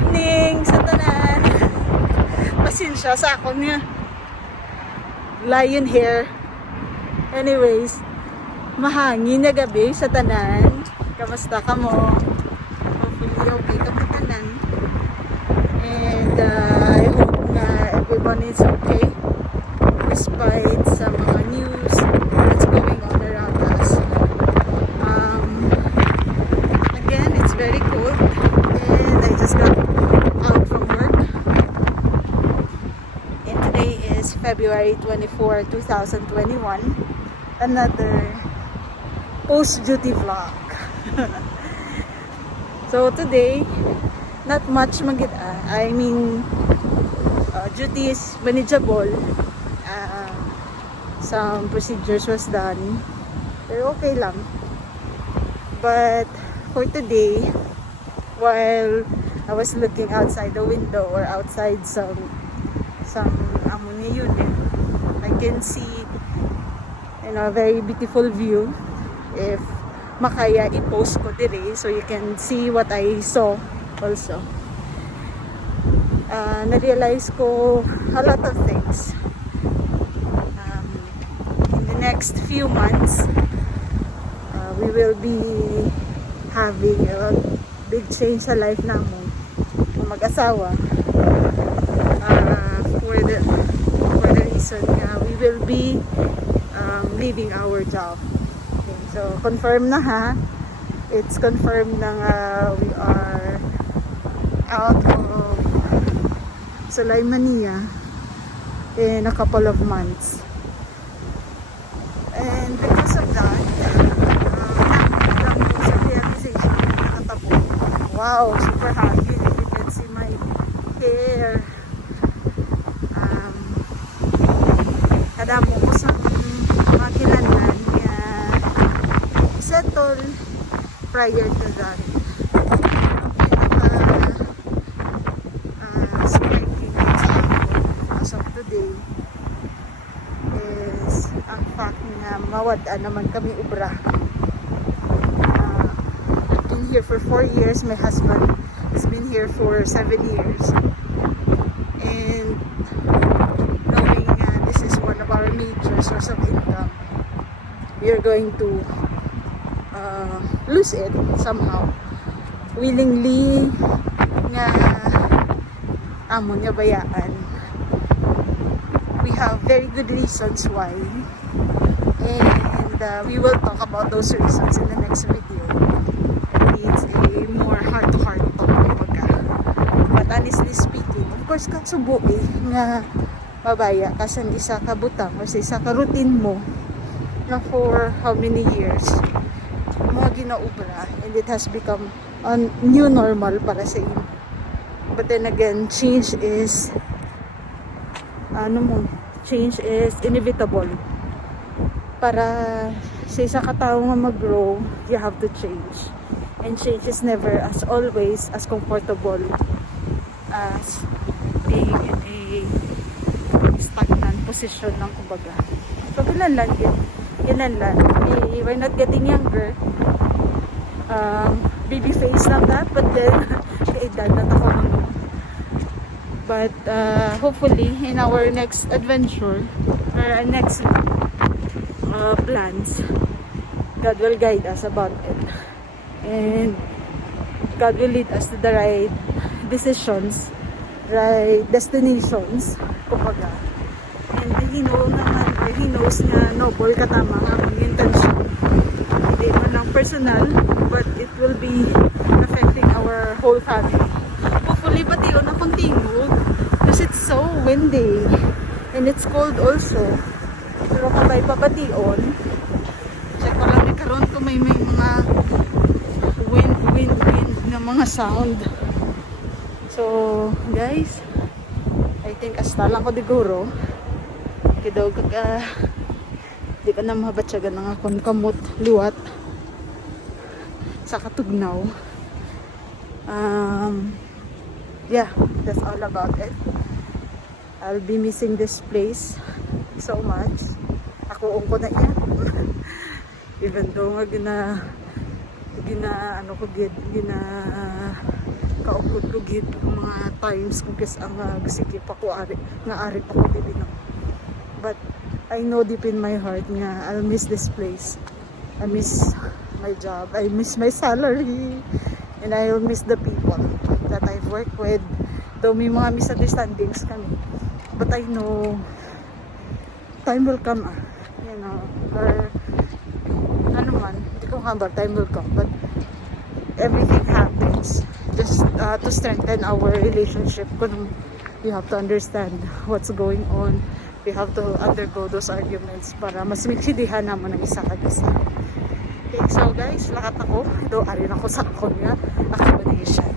evening sa tanan. Pasensya sa ako nga lion hair. Anyways, mahangin na gabi sa tanan. Kamusta ka mo? Hopefully okay ka mo tanan. And I hope na everyone is okay despite sa mga news that's going on around us. Again, it's very cold and I just got out from work. And today is February 24, 2021. Another post-duty vlog. So today, not much duty is manageable. Some procedures was done. Pero okay lang. But for today, while I was looking outside the window or outside some ammonia unit, I can see a very beautiful view. If makaya i-post ko dire so you can see what I saw also. Na-realize ko a lot of things. In the next few months, we will be having a big change sa life namon ng mag-asawa. For the reason we will be leaving our job. Okay, so confirm na ha. It's confirmed na we are out of Sulaimania in a couple of months. And because of that, sa realization nakatabo. Wow, super happy. If you can see my hair. Kadamo ko sa mga kilanlan settle prior to that. Striking as of today is ang fact na mawadaan naman kami ubra. I've been here for 4 years. My husband has been here for 7 years. And knowing this is one of our major source of income, we are going to lose it somehow. Willingly nga amon nga bayaan. We have very good reasons why, and we will talk about those reasons in the next video. It's a more heart-to-heart talk kumbaga. But honestly speaking, of course kang subo nga mabaya kasi isa ka butang or sa isa ka routine mo na for how many years mga ginaubra, and it has become a new normal para sa iyo. But then again, change is inevitable. Para sa isa ka tao nga mag-grow, you have to change. And change is never, as always, as comfortable as being in a stagnant position ng kumbaga. So, kailanlan yun. We're not getting younger. Baby face lang that, but then kaedad na ako naman. But hopefully in our next adventure or our next plans, God will guide us about it, and God will lead us to the right decisions, right destinations kumbaga. And He knows nga noble katama nga ang intention. Hindi man lang personal, but it will be affecting our whole family. Hopefully, pati yun na continue because it's so windy and it's cold also. Pero kabay papation, check ko lang karon kung may mga wind na mga sound. So, guys, I think hasta lang ko diguro. Kidaw di ka na mabatsyagan ng akong kamot liwat sa katugnaw. Yeah, that's all about it. I'll be missing this place so much. Ako ko na yan. Even though nga kaugod ko gid mga times kung kas ang sige pa ko ari pa ko dili no. But I know deep in my heart nga I'll miss this place. I miss my job, I miss my salary, and I'll miss the people that I've worked with. Though may mga misunderstandings kami, but I know time will come, you know, or ano man, hindi ko hamba, time will come, but everything happens just to strengthen our relationship. Kung you have to understand what's going on, we have to undergo those arguments para mas magsidihan naman ng isa kag isa. Okay, so guys, lahat ako, do arin ako sa ako niya accommodation.